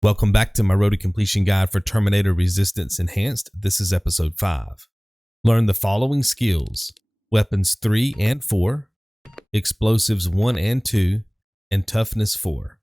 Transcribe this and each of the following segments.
Welcome back to my road to completion guide for Terminator Resistance Enhanced. This is episode 5. Learn the following skills: weapons 3 and 4, explosives 1 and 2, and toughness 4.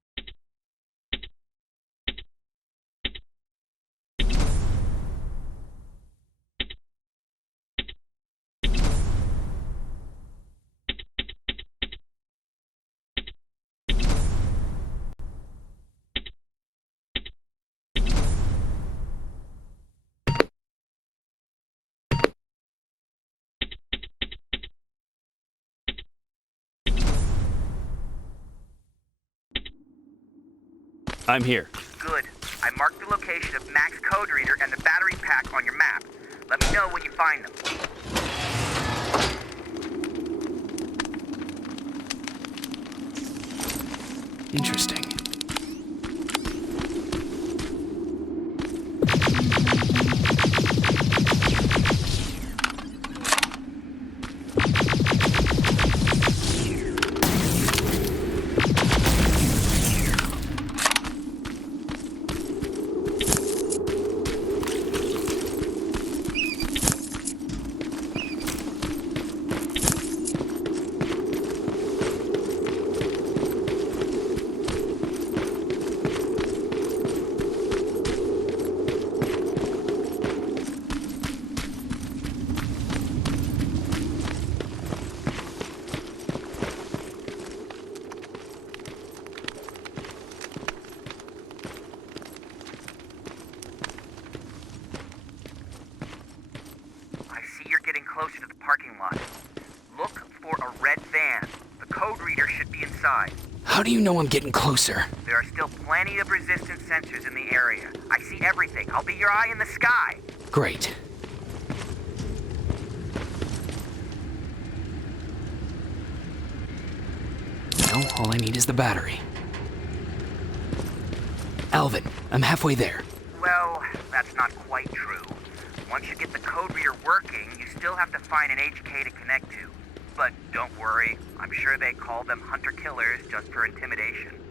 I'm here. Good. I marked the location of Mack's code reader and the battery pack on your map. Let me know when you find them. Interesting. Closer to the parking lot. Look for a red van. The code reader should be inside. How do you know I'm getting closer? There are still plenty of resistance sensors in the area. I see everything. I'll be your eye in the sky. Great. Now, all I need is the battery. Alvin, I'm halfway there. Well, that's not quite true. Once you get the code reader working, you still have to find an HK to connect to. But don't worry, I'm sure they call them hunter-killers just for intimidation.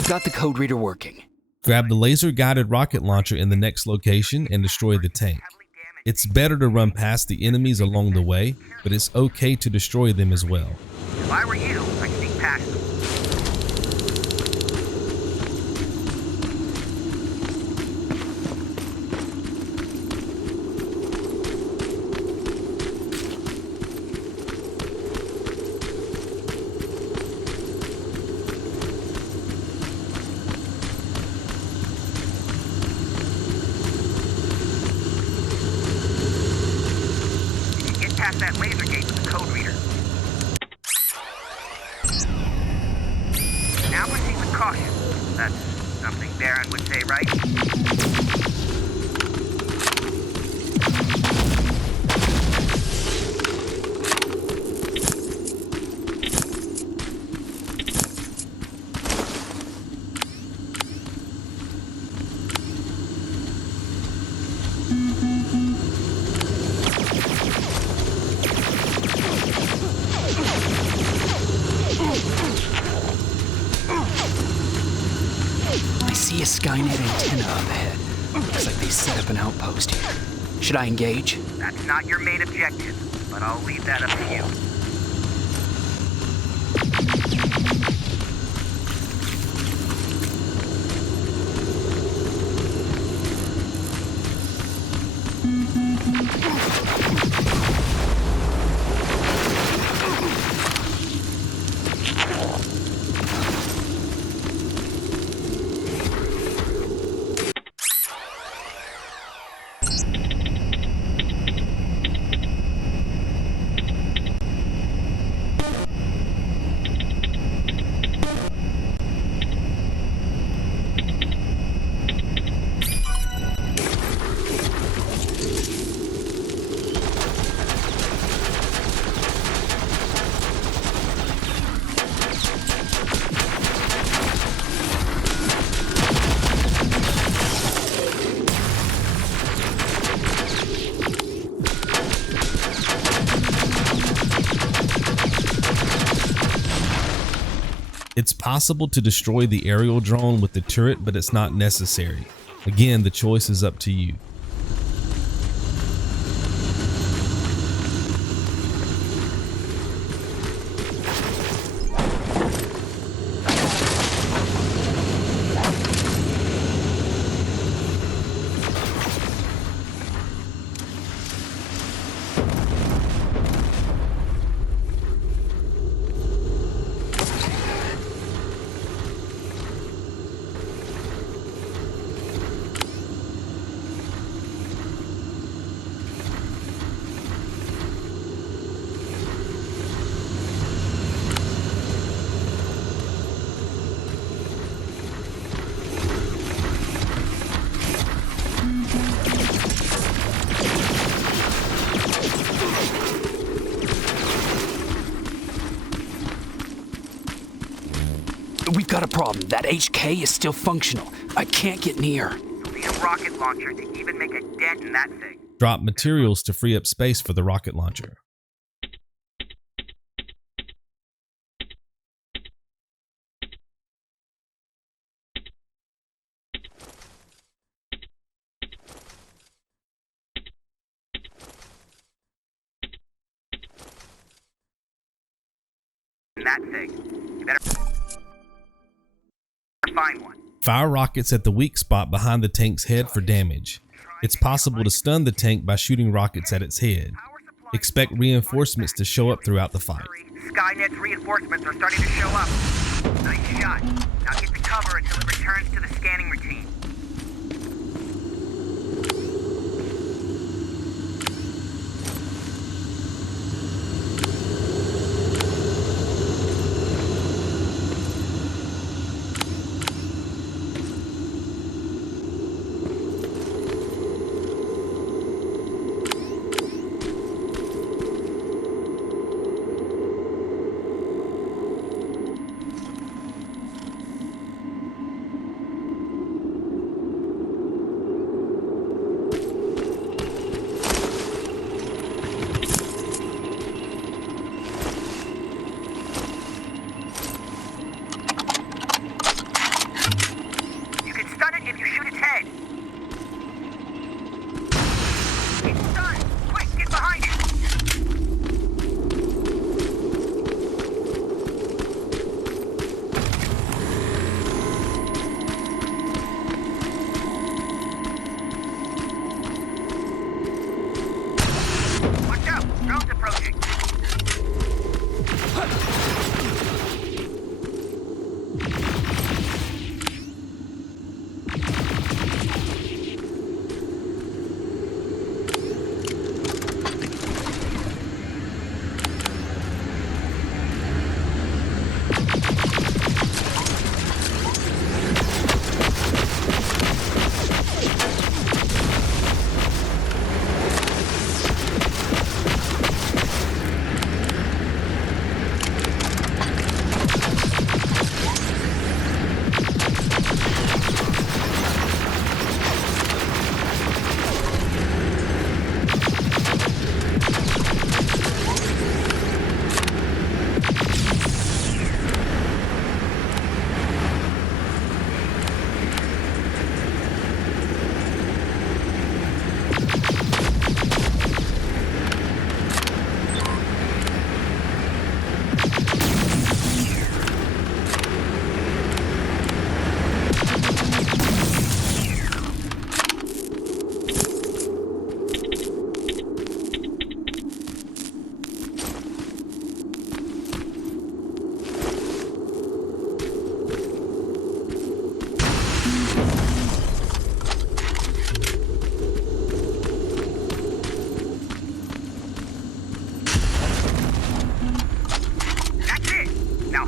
I've got the code reader working. Grab the laser-guided rocket launcher in the next location and destroy the tank. It's better to run past the enemies along the way, but it's okay to destroy them as well. If I were you, I'd sneak past them. Past that laser gate with the code reader. Now proceed with caution. That's something Baron would say, right? I see a Skynet antenna up ahead. Looks like they set up an outpost here. Should I engage? That's not your main objective, but I'll leave that up to you. It's possible to destroy the aerial drone with the turret, but it's not necessary. Again, the choice is up to you. We've got a problem. That HK is still functional. I can't get near. You'll need a rocket launcher to even make a dent in that thing. Drop materials to free up space for the rocket launcher. That thing. You better find one. Fire rockets at the weak spot behind the tank's head for damage. It's possible to stun the tank by shooting rockets at its head. Expect reinforcements to show up throughout the fight. Skynet's reinforcements are starting to show up. Nice shot. Now get to cover until it returns to the scanning routine. It's done! Quick, get behind it! Watch out! Drone's approaching!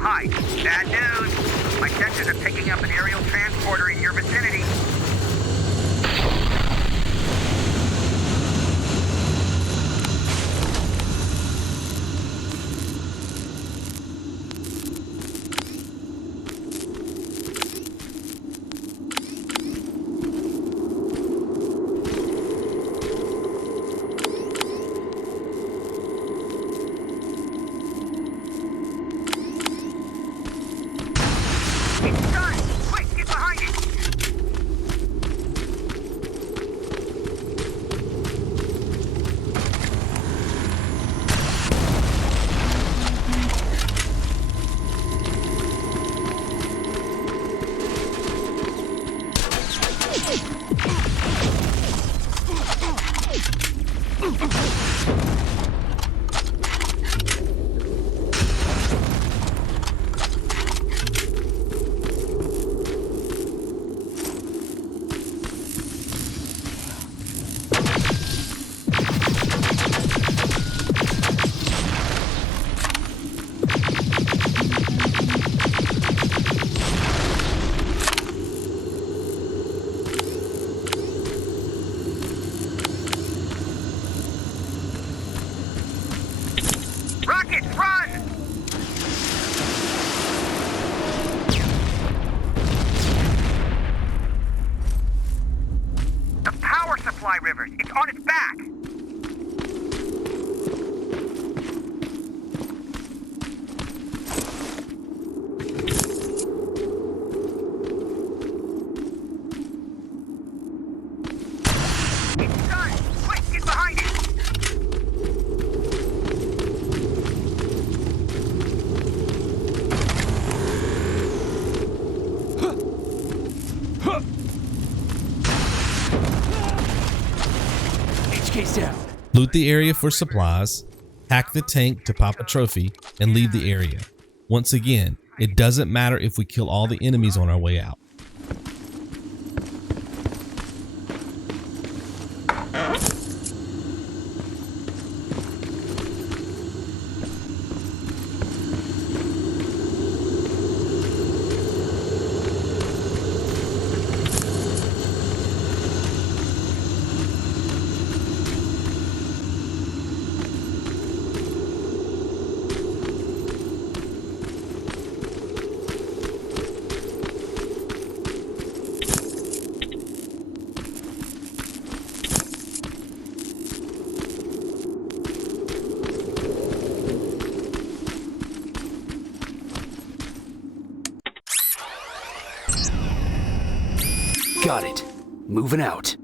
Hi. Bad news. My sensors are picking up an aerial transporter in your vicinity. It's done! Quick, get behind it! Rockets, run! The power supply, Rivers. It's on its back. It's done. Quick, get behind it. HK's down. Loot the area for supplies, hack the tank to pop a trophy, and leave the area. Once again, it doesn't matter if we kill all the enemies on our way out. Got it. Moving out.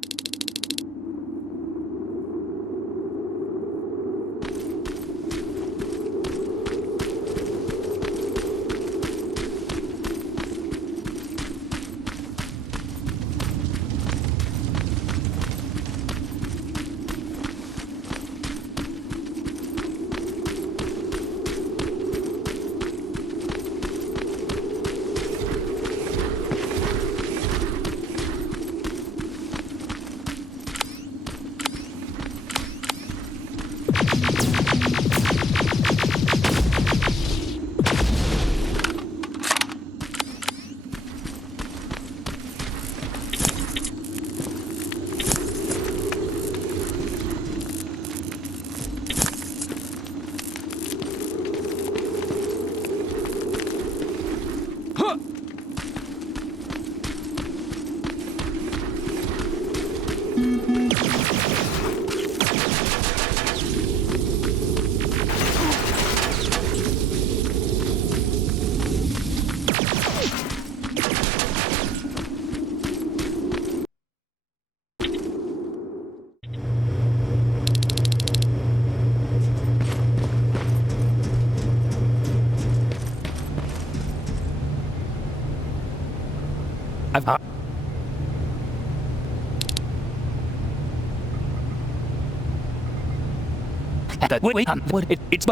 It's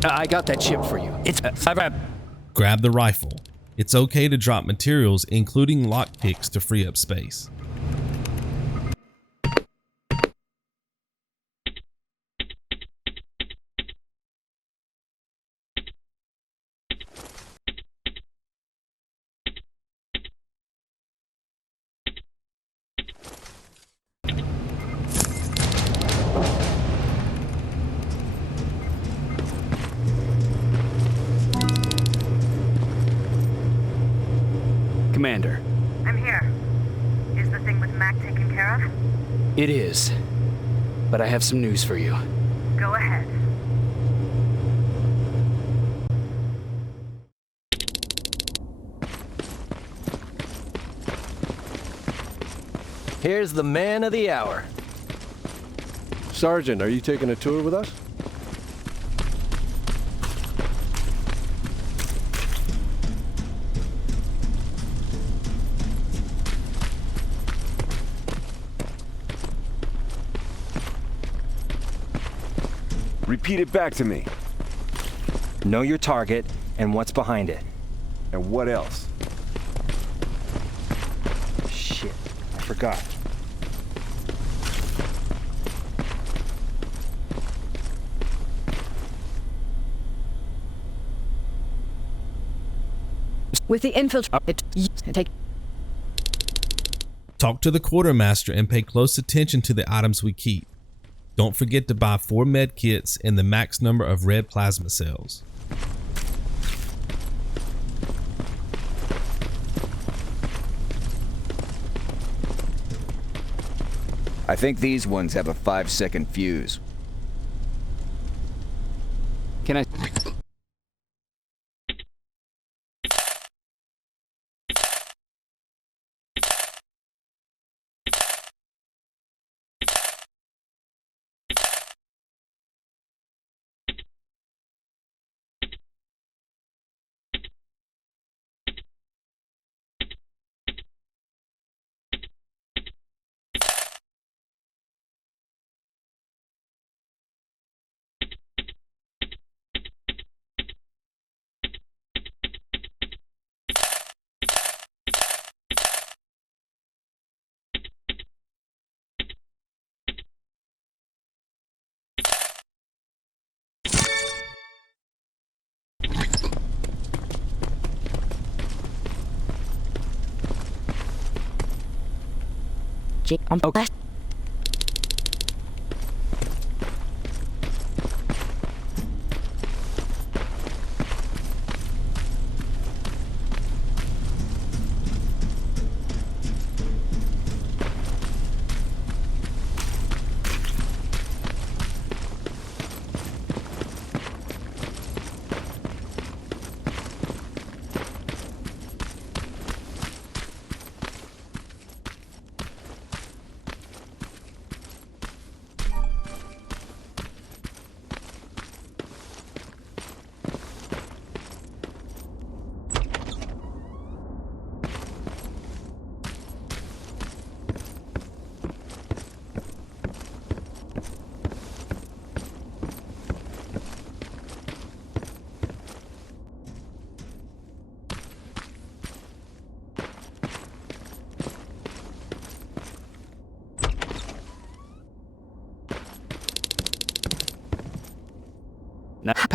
but I got that chip for you. Grab the rifle. It's okay to drop materials, including lockpicks, to free up space. Commander. I'm here. Is the thing with Mack taken care of? It is. But I have some news for you. Go ahead. Here's the man of the hour. Sergeant, are you taking a tour with us? Repeat it back to me. Know your target and what's behind it. And what else? Shit, I forgot. With the infiltrate, take. Talk to the quartermaster and pay close attention to the items we keep. Don't forget to buy 4 medkits and the max number of red plasma cells. I think these ones have a 5-second fuse. Can I? Okay.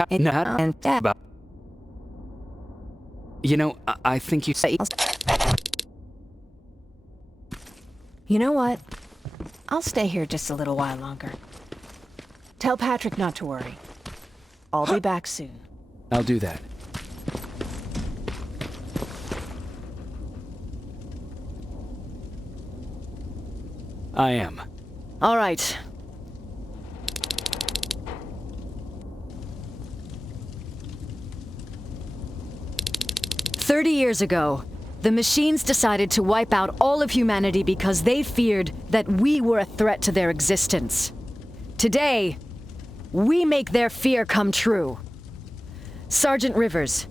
You know, I think you say. You know what? I'll stay here just a little while longer. Tell Patrick not to worry. I'll be back soon. I'll do that. I am. All right. "30 years ago, the machines decided to wipe out all of humanity because they feared that we were a threat to their existence. Today, we make their fear come true. Sergeant Rivers,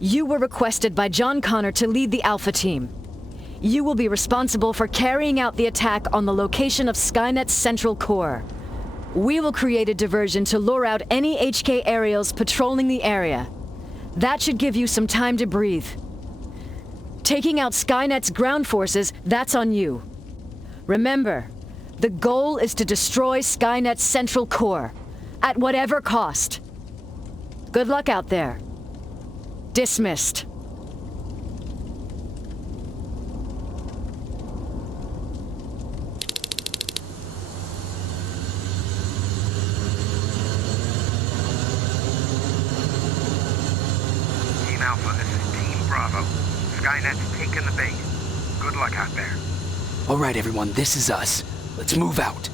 you were requested by John Connor to lead the Alpha team. You will be responsible for carrying out the attack on the location of Skynet's central core. We will create a diversion to lure out any HK aerials patrolling the area. That should give you some time to breathe. Taking out Skynet's ground forces, that's on you. Remember, the goal is to destroy Skynet's central core, at whatever cost. Good luck out there. Dismissed. Team Alpha, this is Team Bravo. Skynet's taken the base. Good luck out there. All right, everyone, this is us. Let's move out.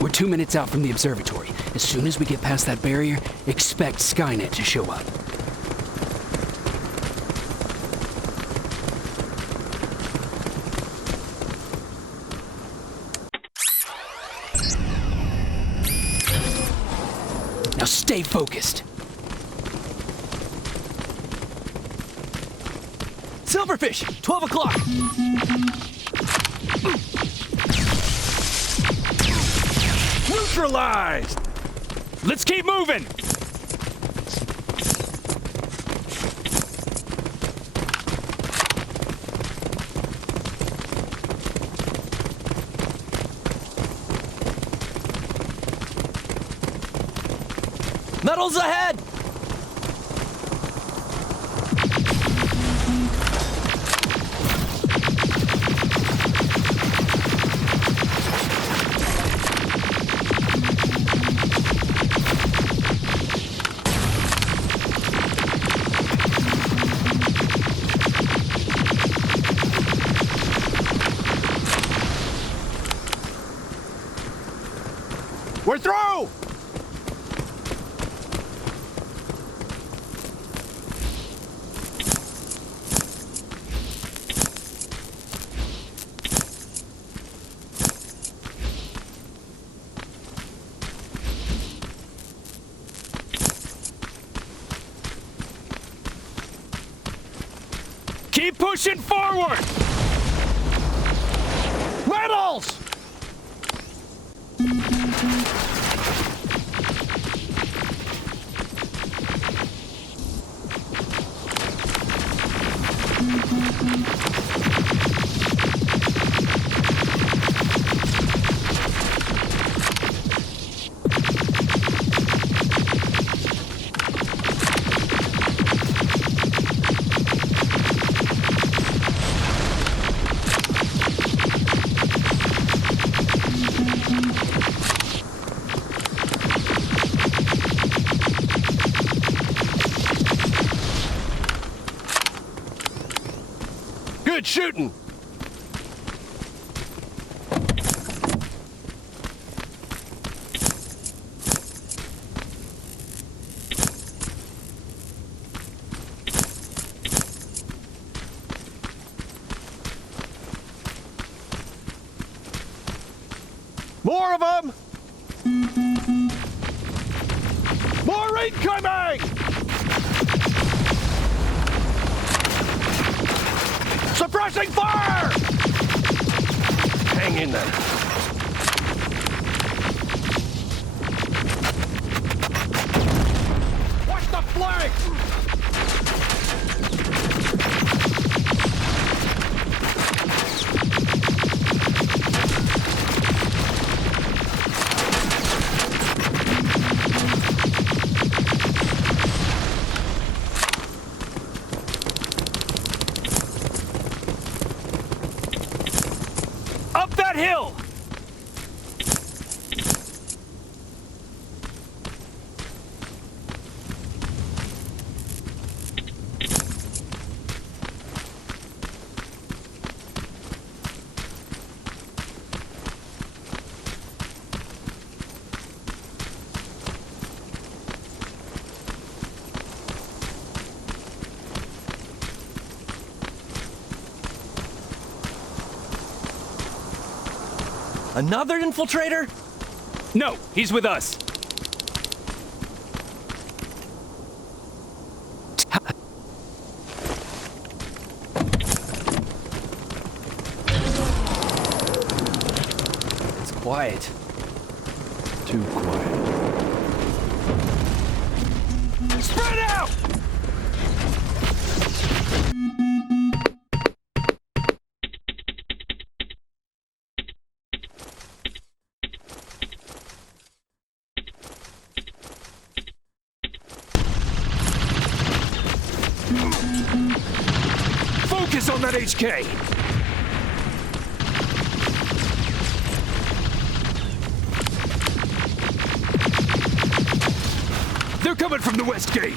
We're 2 minutes out from the observatory. As soon as we get past that barrier, expect Skynet to show up. Now stay focused. Silverfish, 12 o'clock. Neutralized! Let's keep moving! Metals ahead! We're through! Keep pushing forward! Metals! Good shooting! More of them! More incoming! Suppressing fire! Hang in there. Watch the flanks! Up that hill! Another infiltrator? No, he's with us. It's quiet. Too quiet. Spread out! Focus on that HK! They're coming from the west gate!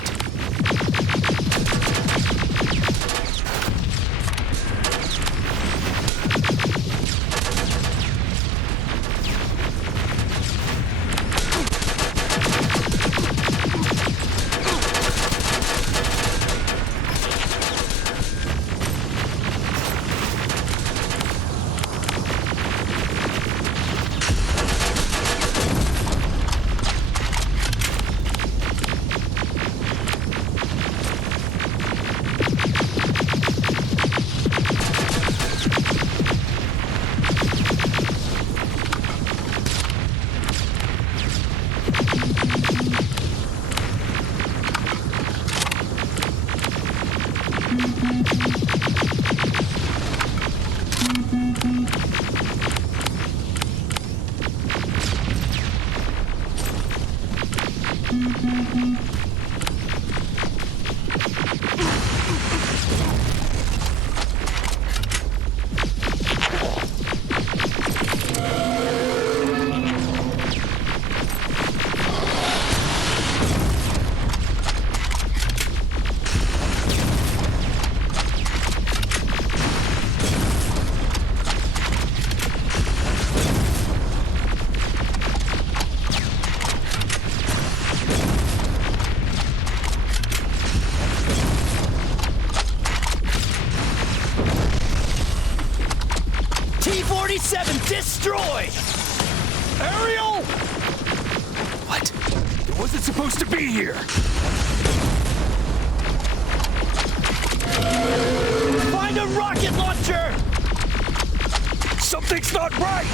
Destroy! Ariel! What? It wasn't supposed to be here! Find a rocket launcher! Something's not right!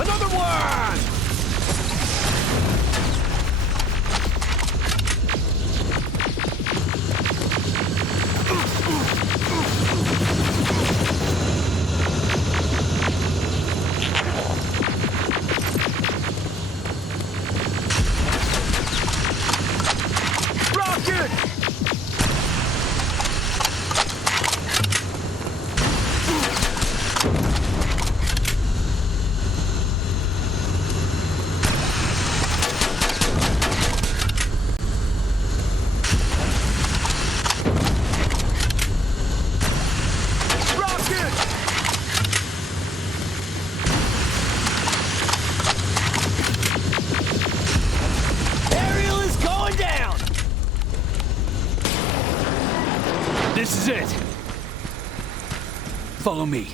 Another one! Rocket! This is it. Follow me.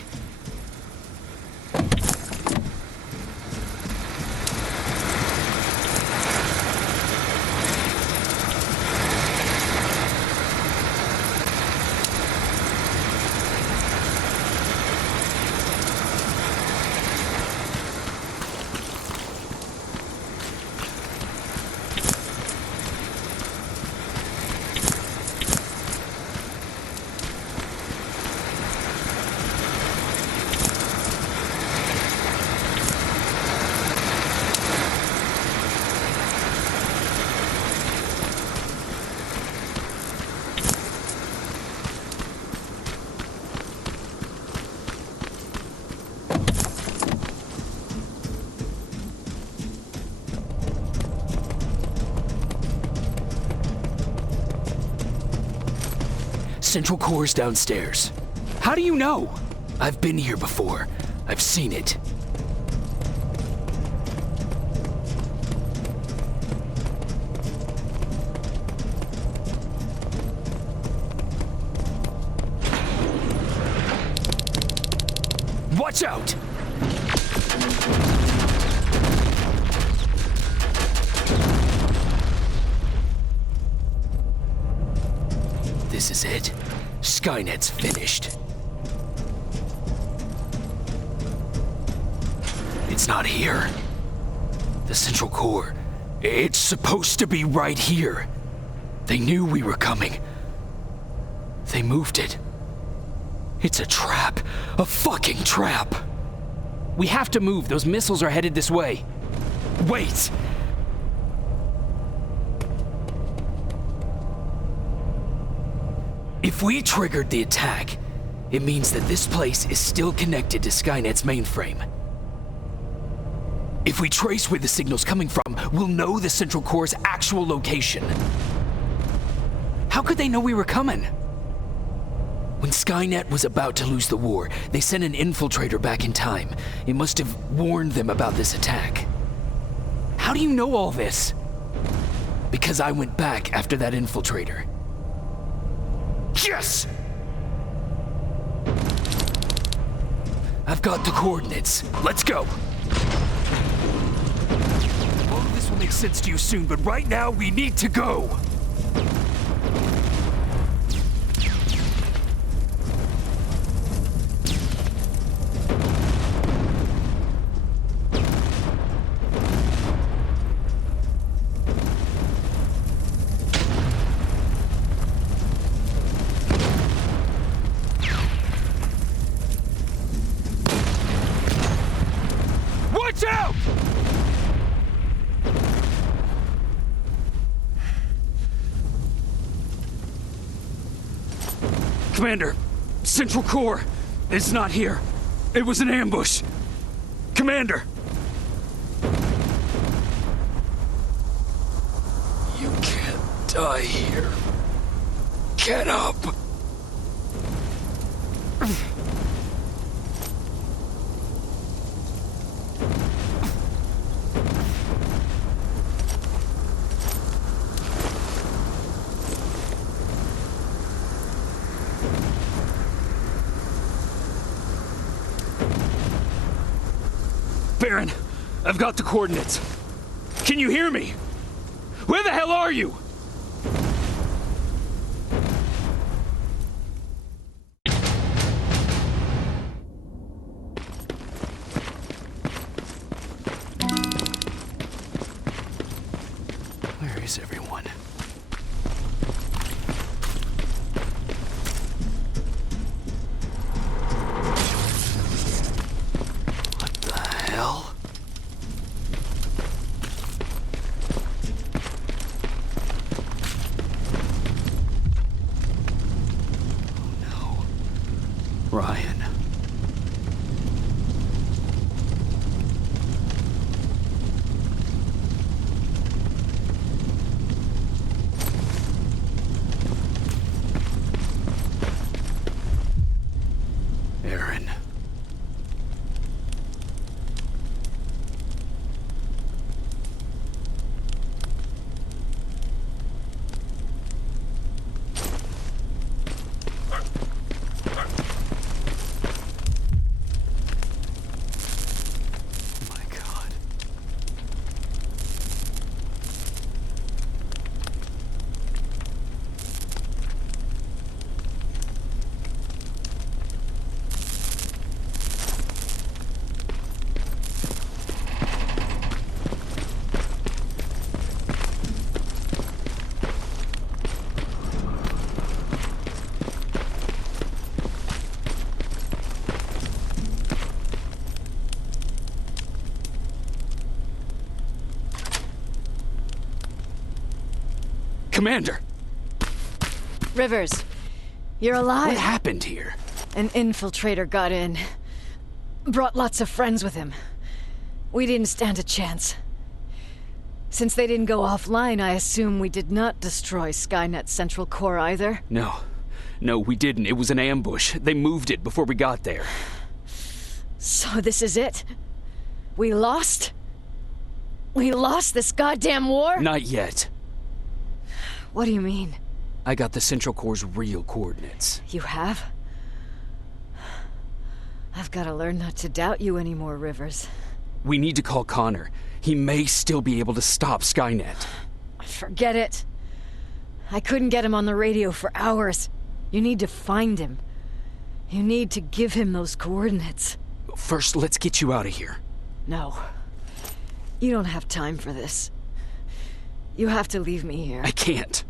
Central core's downstairs. How do you know? I've been here before. I've seen it. Watch out! This is it. Skynet's finished. It's not here. The central core. It's supposed to be right here. They knew we were coming. They moved it. It's a trap. A fucking trap. We have to move. Those missiles are headed this way. Wait! If we triggered the attack, it means that this place is still connected to Skynet's mainframe. If we trace where the signal's coming from, we'll know the central core's actual location. How could they know we were coming? When Skynet was about to lose the war, they sent an infiltrator back in time. It must have warned them about this attack. How do you know all this? Because I went back after that infiltrator. Yes! I've got the coordinates. Let's go. All of this will make sense to you soon, but right now we need to go. Watch out! Commander, Central Core is not here. It was an ambush. Commander! You can't die here. Get up! Baron, I've got the coordinates. Can you hear me? Where the hell are you? Where is everyone? Ryan. Aaron. Commander! Rivers, you're alive. What happened here? An infiltrator got in. Brought lots of friends with him. We didn't stand a chance. Since they didn't go offline, I assume we did not destroy Skynet's central core either? No. No, we didn't. It was an ambush. They moved it before we got there. So this is it? We lost? We lost this goddamn war? Not yet. What do you mean? I got the Central Core's real coordinates. You have? I've got to learn not to doubt you anymore, Rivers. We need to call Connor. He may still be able to stop Skynet. Forget it. I couldn't get him on the radio for hours. You need to find him. You need to give him those coordinates. First, let's get you out of here. No. You don't have time for this. You have to leave me here. I can't.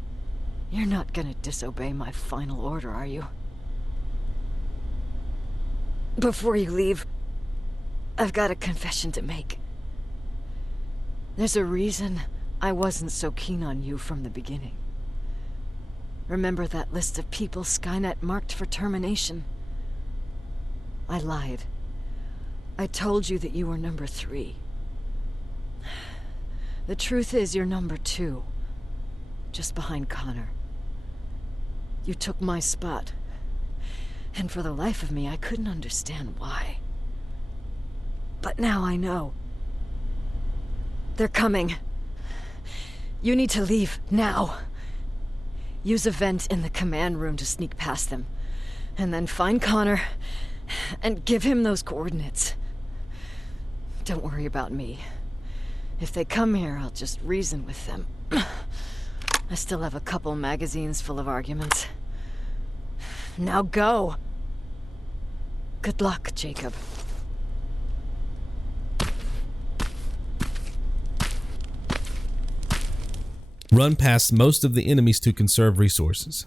You're not gonna disobey my final order, are you? Before you leave, I've got a confession to make. There's a reason I wasn't so keen on you from the beginning. Remember that list of people Skynet marked for termination? I lied. I told you that you were number 3. The truth is you're number 2, just behind Connor. You took my spot, and for the life of me, I couldn't understand why. But now I know. They're coming. You need to leave, now. Use a vent in the command room to sneak past them, and then find Connor, and give him those coordinates. Don't worry about me. If they come here, I'll just reason with them. I still have a couple magazines full of arguments. Now go! Good luck, Jacob. Run past most of the enemies to conserve resources.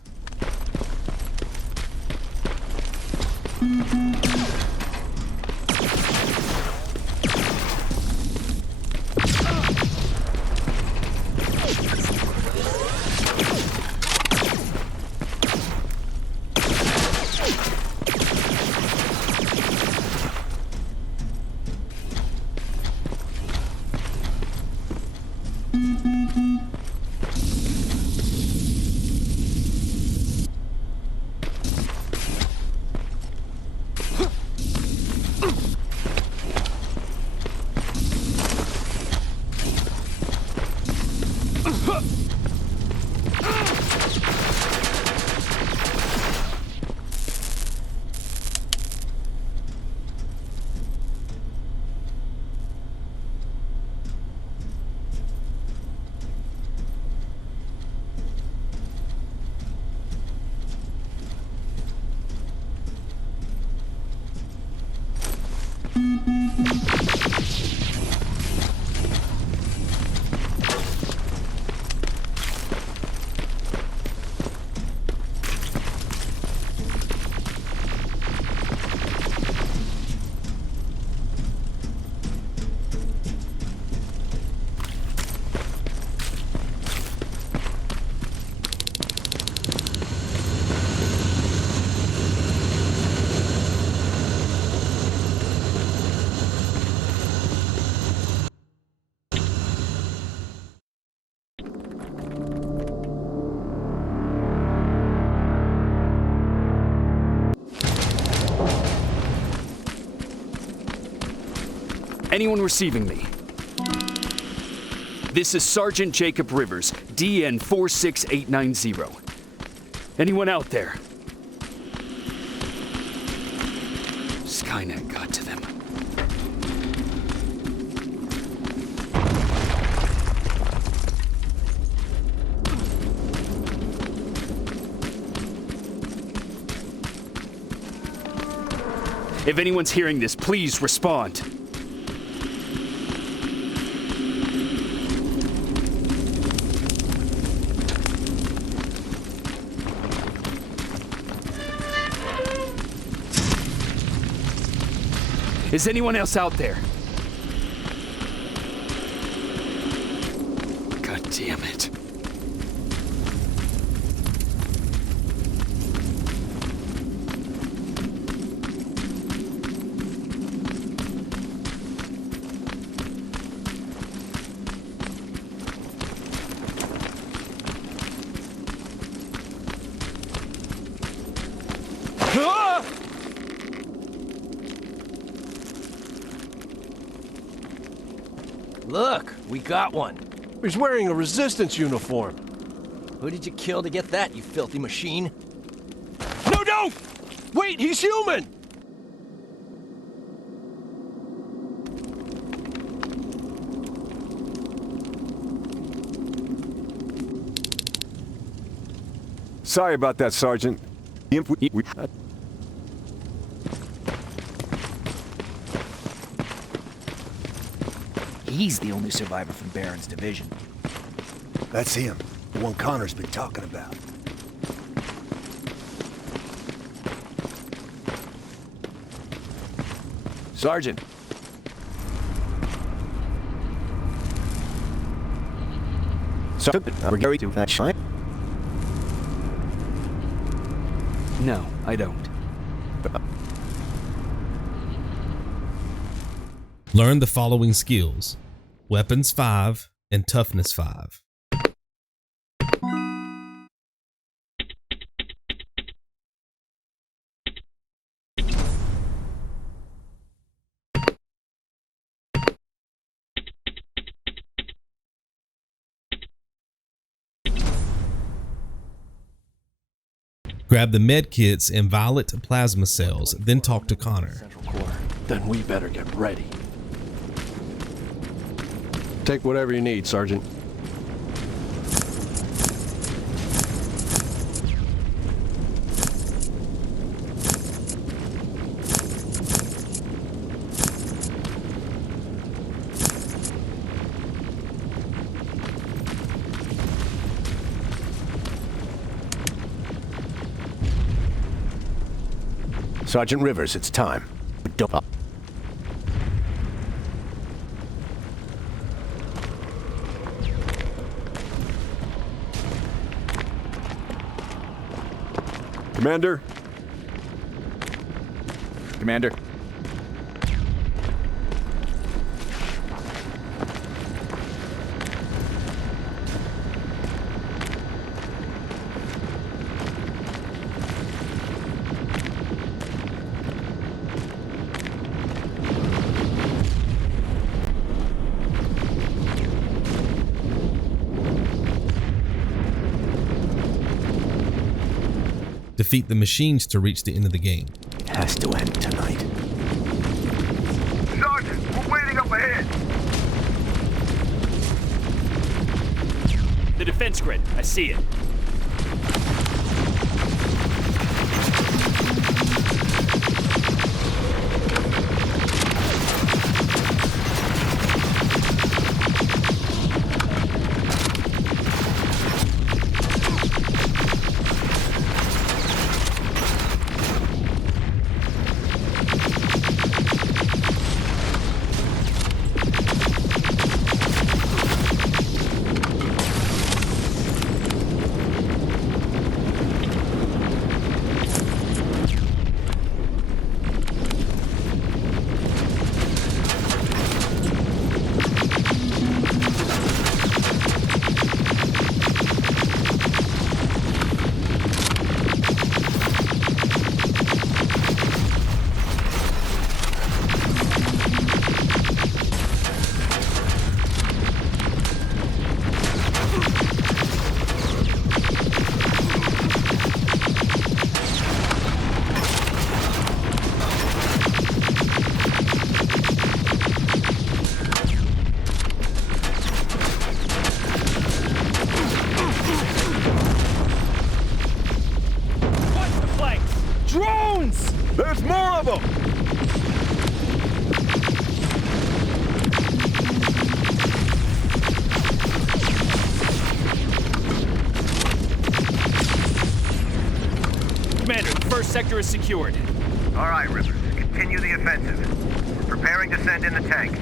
Anyone receiving me? This is Sergeant Jacob Rivers, DN 46890. Anyone out there? Skynet got to them. If anyone's hearing this, please respond. Is anyone else out there? God damn it. Ah! Look, we got one. He's wearing a resistance uniform. Who did you kill to get that, you filthy machine? No, don't! Wait, he's human! Sorry about that, Sergeant. He's the only survivor from Baron's division. That's him, the one Connor's been talking about. Sergeant. We're going to that shrine? No, I don't. Learn the following skills: Weapons 5 and Toughness 5. Grab the medkits and violet plasma cells, then talk to Connor. Central Core. Then we better get ready. Take whatever you need, Sergeant. Sergeant Rivers, it's time. But don't... Commander? Commander. Defeat the machines to reach the end of the game. It has to end tonight. Sergeant, we're waiting up ahead. The defense grid. I see it. There's more of them! Commander, the first sector is secured. All right, Rivers, continue the offensive. We're preparing to send in the tank.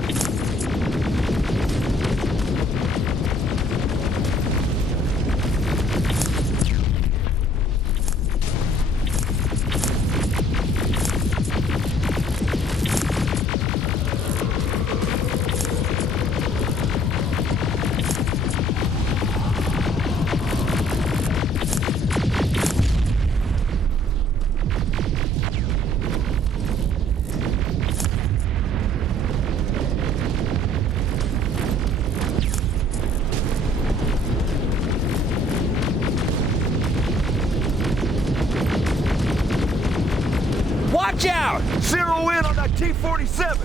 Watch out! Zero in on that T-47!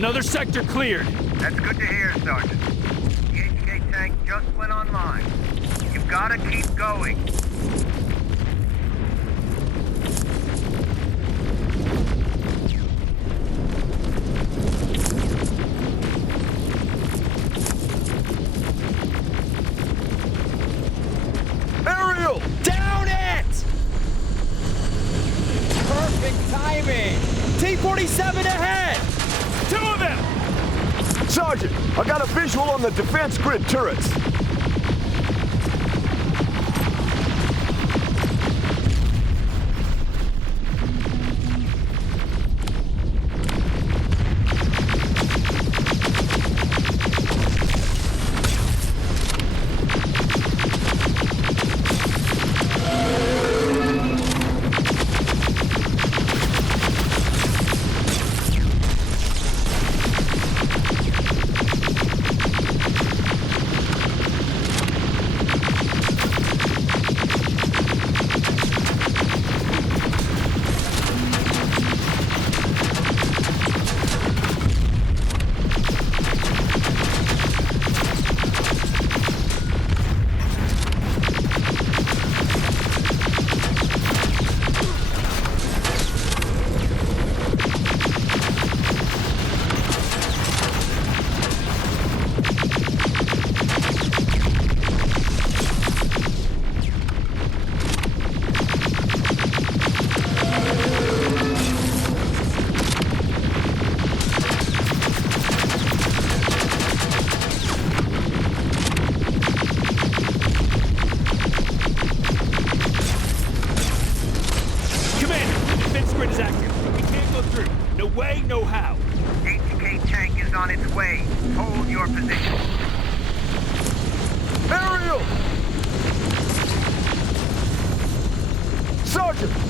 Another sector cleared. That's good to hear, Sergeant. The HK tank just went online. You've gotta keep going. Aerial! Down it! Perfect timing! T-47 ahead! Two of them! Sergeant, I got a visual on the defense grid turrets.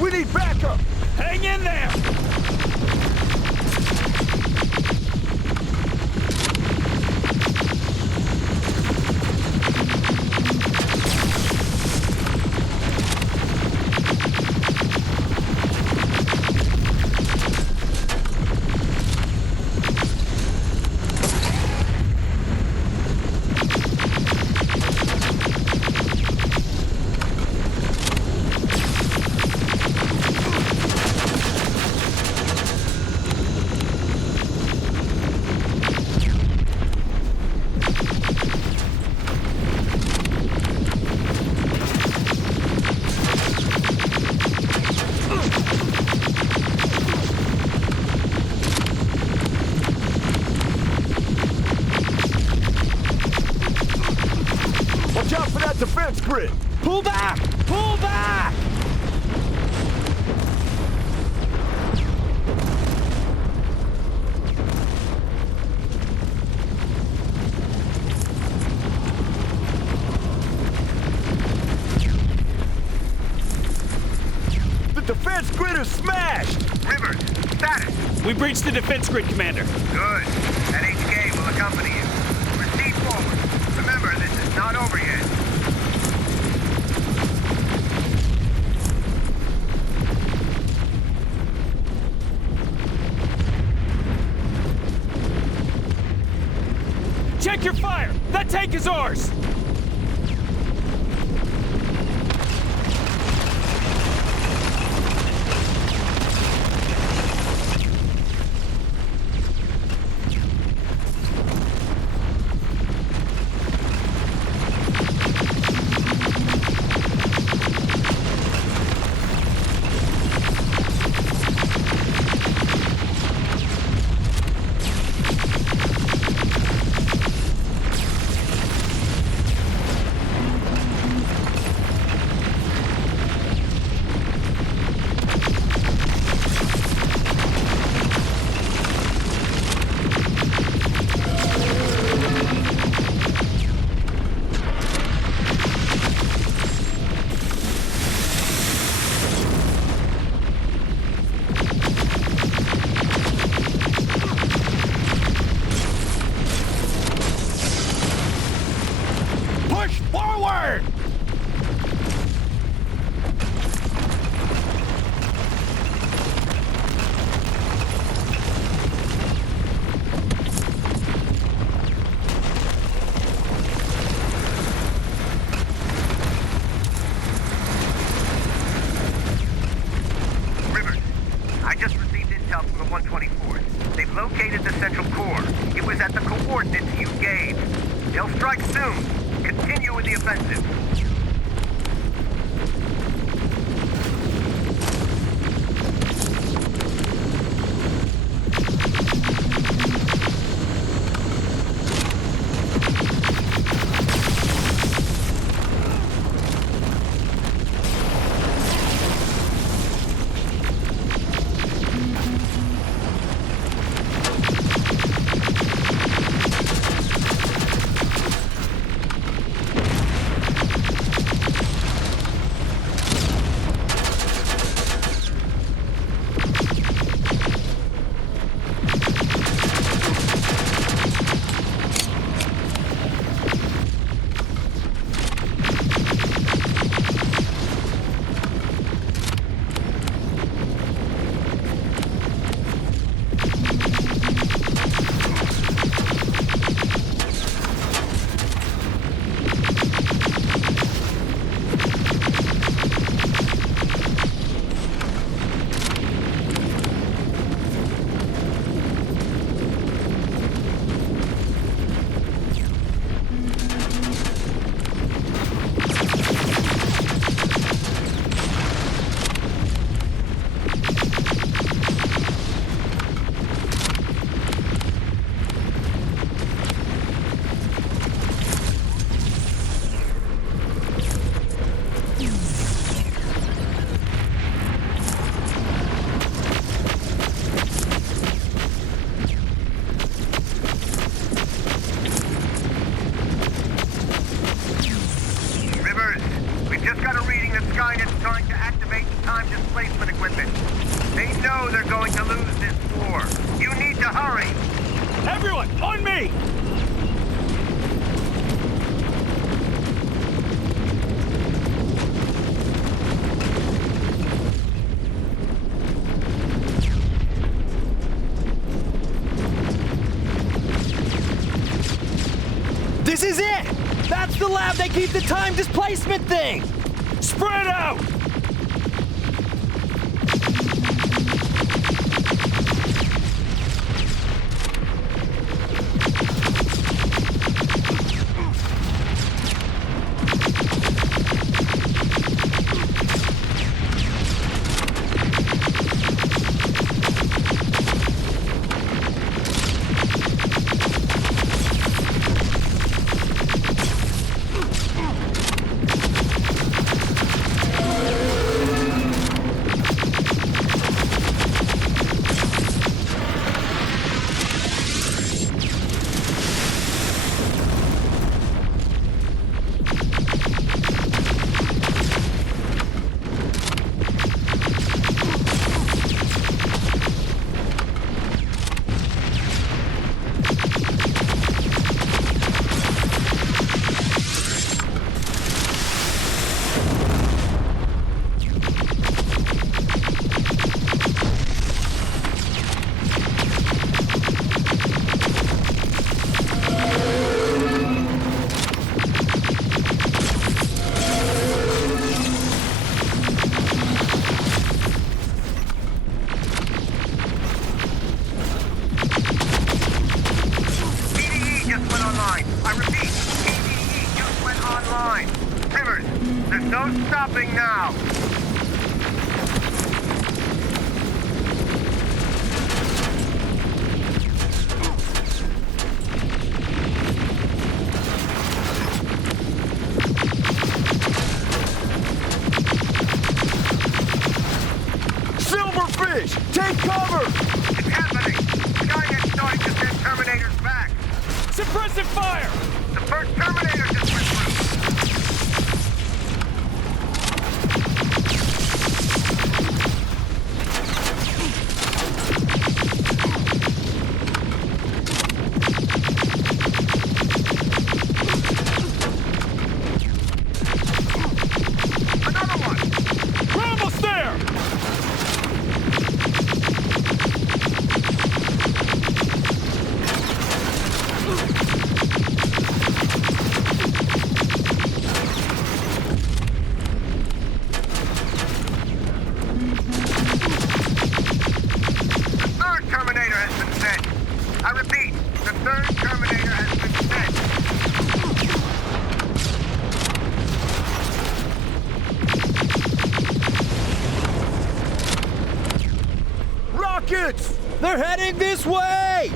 We need backup! Hang in there! defense grid! Pull back! Pull back! The defense grid is smashed! Rivers, status. We breached the defense grid, Commander. Good. That HK will accompany you. Proceed forward. Remember, this is not over yet. Check your fire! That tank is ours! Located the central core. It was at the coordinates you gave. They'll strike soon. Continue with the offensive. Skynet's trying to activate time displacement equipment. They know they're going to lose this war. You need to hurry. Everyone, on me! This is it! That's the lab they keep the time displacement thing! Spread out! No stopping now! Silverfish! Take cover! It's happening! Skynet's starting to send Terminators back! Suppressive fire! The first Terminator just went through! Another one! We're almost there! The third Terminator has been sent! I repeat, the third Terminator has been sent! Rockets! They're heading this way!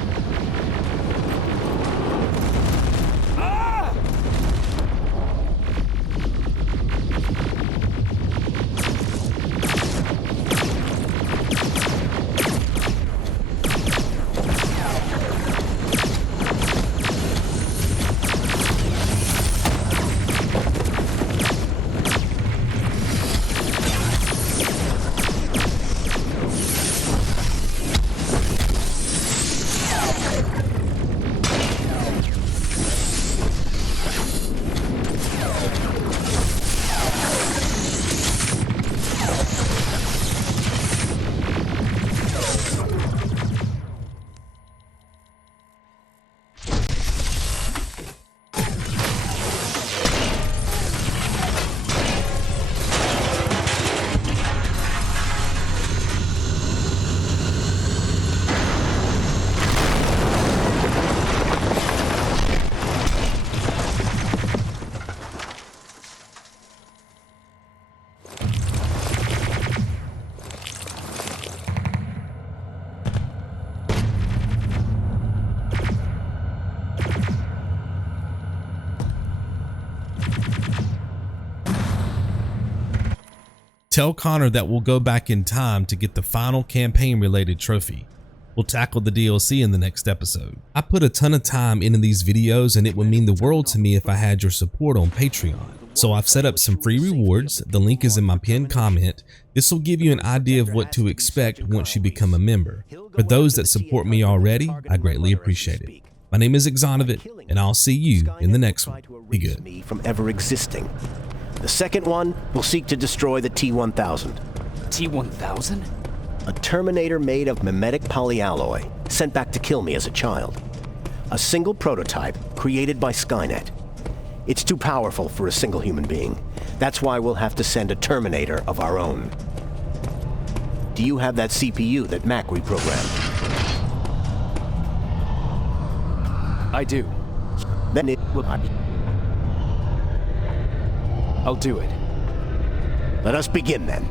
Tell Connor that we'll go back in time to get the final campaign related trophy. We'll tackle the DLC in the next episode. I put a ton of time into these videos and it would mean the world to me if I had your support on Patreon. So I've set up some free rewards. The link is in my pinned comment. This will give you an idea of what to expect once you become a member. For those that support me already, I greatly appreciate it. My name is xValue, and I'll see you in the next one. Be good. From ever existing. The second one will seek to destroy the T-1000. T-1000? A Terminator made of mimetic polyalloy, sent back to kill me as a child. A single prototype created by Skynet. It's too powerful for a single human being. That's why we'll have to send a Terminator of our own. Do you have that CPU that Mack reprogrammed? I do. Then it will... I'll do it. Let us begin then.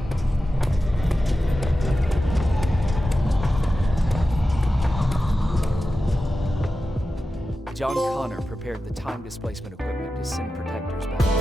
John Connor prepared the time displacement equipment to send protectors back.